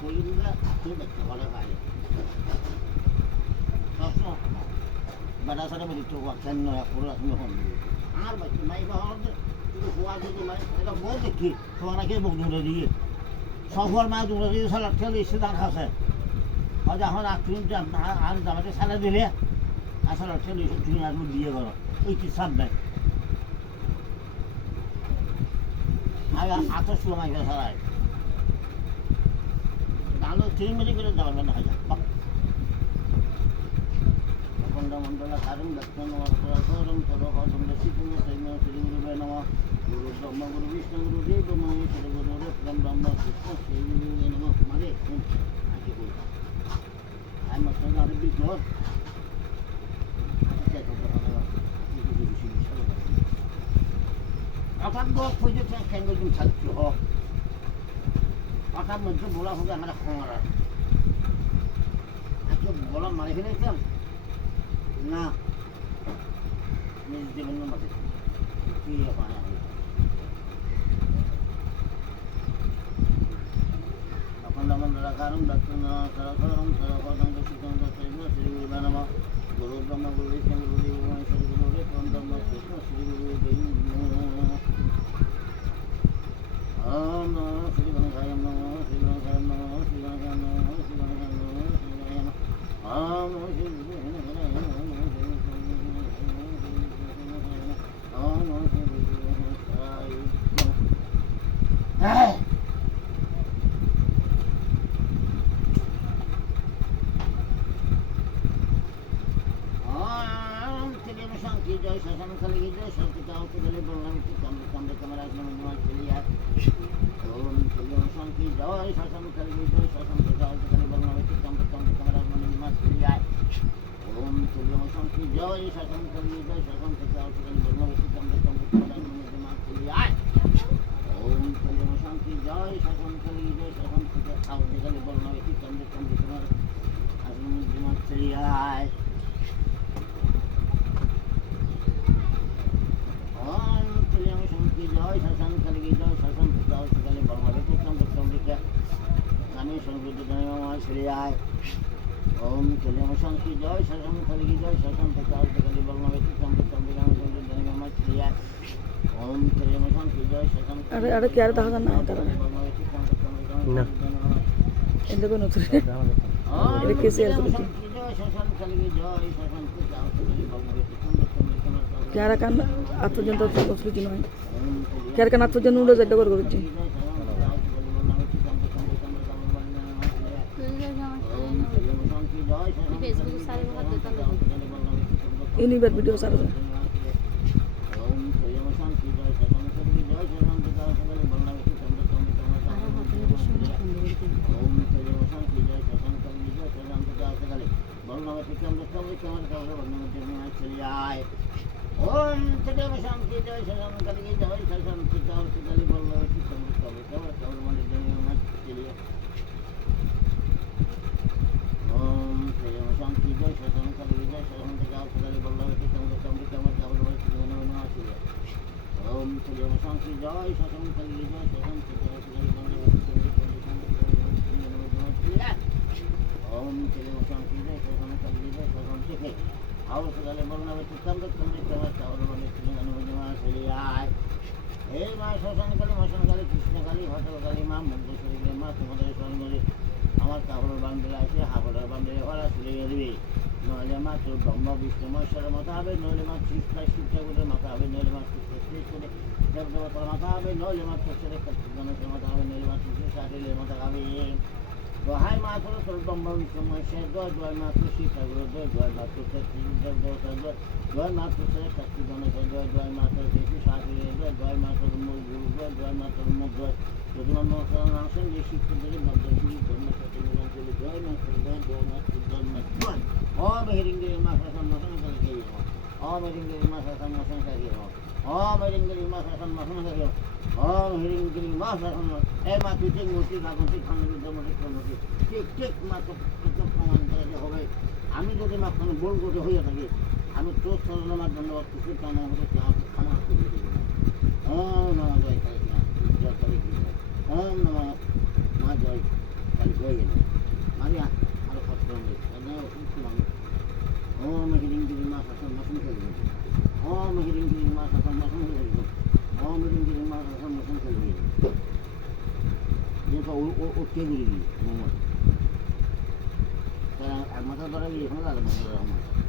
কইরা তুই দেখতে ভালো হয় সবসময় বেটা সারা বলি তো কেন পুরো তুমি হন আর বাকি মাই বাবা কিন্তু হওয়া যদি মাই এটা বল দেখি তোমার কে বক দূরে দিয়ে সফর মা দূরে দিয়ে সালা ঠেলে এসে দাঁড় খাসে আজ এখন তুমি আর জামাতে সালা দিলে আসলে ঠেলে এসে তুমি আর বিয়ে করো ওই কি সাপ দেয় আগে আঠাশ সময় গেছে সারাই তাহলে 3 মিনিট করে যাবেন না হাজার মন্ডলা কারণ দক্ষিণ নমস্কারম তদহম দশিপুণ্য সৈন্য শ্রী গুরুবে নম গুরু ব্রহ্ম গুরু বিষ্ণু গুরু দেব নম শ্রী গুরু রত্ন ব্রহ্ম কৃষ্ণ শ্রী গুরু নম কুমারে আজকে বলি আমি মাত্র আরো বিঘ্ন আপাত খুঁজে কেন তুমি থাকছো হোক আটার মধ্যে বলা হবে আমরা খোঁড়া আজকে বলা মারি ফেলেছিলাম না নিজ জীবনের মধ্যে কি হয় এখন আমরা কারণ দক্ষিণ সরকারম সরকারম দক্ষিণ দক্ষিণ শ্রী গুরু নম গুরু ব্রহ্ম গুরু বিষ্ণু গুরু দেব শ্রী গুরু রত্ন ব্রহ্ম কৃষ্ণ শ্রী গুরু দেব ওম নমঃ শ্রী গণেশায় নমঃ শ্রী গণেশায় নমঃ শ্রী গণেশায় নমঃ শ্রী গণেশায় নমঃ শ্রী গণেশায় নমঃ ওম নমঃ শ্রী জয় শাসন খালি জয় সরকার আউট গেলে বললাম কি কামড়ে কামড়ে ক্যামেরা নমঃ চলিয়া ওম চলিয়া শান্তি জয় শাসন খালি জয় শাসন থেকে আউট গেলে বললাম কি কামড়ে কামড়ে ক্যামেরা নমঃ চলিয়া ওম চলিয়া শান্তি জয় শাসন খালি জয় শাসন থেকে আউট গেলে বললাম কি কামড়ে কামড়ে ক্যামেরা নমঃ চলিয়া ওম চলিয়া শান্তি জয় শাসন খালি জয় শাসন থেকে আউট গেলে বললাম কি কামড়ে কামড়ে ক্যামেরা নমঃ চলিয়া জয় শাসন কালী জয় শাসন পিতাও সকালে বাংলাদেশ সম্পর্কে আমি সংস্কৃত শ্রী আয় ওম চলে শান্তি জয় শাসন কালী জয় শাসন পিতাও সকালে বাংলাদেশ সম্পর্কে আমি সংস্কৃত শ্রী আয় ওম চলে শান্তি জয় শাসন আরে কি আর দেখা না এটা না এদিকে নতুন এটা কেসে আছে কি জয় শাসন কালী জয় শাসন পিতাও সকালে বাংলাদেশ সম্পর্কে ক্যারা কান আত্মজন্ত সংস্কৃতি নয় ক্যারা কান আত্মজন্ত উড়ে যেটা করে করছি ইনিবার ভিডিও সারা ओम सदैव शांति जय शासन कलिए जय शासन पिताओं से गली बोलना है कि तुम सब मन देने मत चलिए ओम सदैव शांति जय शासन कलिए जय शासन पिताओं से गली बोलना है कि तुम सब मन चलिए ओम सदैव शांति जय शासन कलिए जय शासन पिताओं से गली बोलना है कि तुम चलिए ओम सदैव शांति जय शासन कलिए जय शासन ठीक आओ सगले बोलना है तुम चावल बने अनुमोदन चली आए हे माँ शासन काली मशन काली कृष्ण काली भटल काली माँ मुंडेश्वरी माँ तुम्हारे स्वर्ग আমার কাপড় বান্ধে আছে হাপড়ের বান্ধে ওরা চলে যাবে নইলে মা তোর ব্রহ্ম বিষ্ণু মহেশ্বরের মাথা হবে নইলে মা শিবটা শিবঠাকুরের মাথা হবে নইলে মা করে দেবদেবতার মাথা হবে নইলে মা ছোট্ট গণেশের মাথা হবে নইলে মা ছোট সাটিলের মাথা হবে দোহাই মা তোর তোর ব্রহ্ম বিষ্ণু মহেশ্বর জয় মা তোর শিবঠাকুর জয় মা তোর দেবদেবতা জয় মা তোর শক্তি গণেশের জয় মা তোর শিশু সাটিলের জয় মা তোর মূল গুরু জয় মা তোর মুখ জয় প্রতিমা আসেন যে শিবপুরের মধ্যে জন্ম জয় মা জয় মা জয় ओम हिरिंगे मा शासन मसन करके ओम हिरिंगे मा शासन मसन करके ओम हिरिंगे मा शासन मसन करके ओम हिरिंगे मा शासन ए मा तुझे मूर्ति लागोती खाने की जमते करते ठीक ठीक मा तो प्रमाण करे হবে আমি যদি মা কোন ভুল করে হইয়া থাকি আমি তো সরলমার ধন্যবাদ কিছু কানা হতে চাও ক্ষমা করে দিই ওম নমঃ জয় কালী জয় কালী ওম নমঃ মা জয় খালি হয়ে গেল মারি আরো কষ্ট হবে উঠছিলাম ও মেহিরিং দিদি মা শাসন মশন খেলে গেছে ও মেহিরিং দিদি মা শাসন মশন খেলে গেছে ও মেহিরিং দিদি মা শাসন মশন খেলে গেছে যেটা উঠতে ঘুরে গিয়ে মোহাম্মদ তারা এক মাথা ধরা গিয়ে এখানে দাদা মাথা ধরা আমার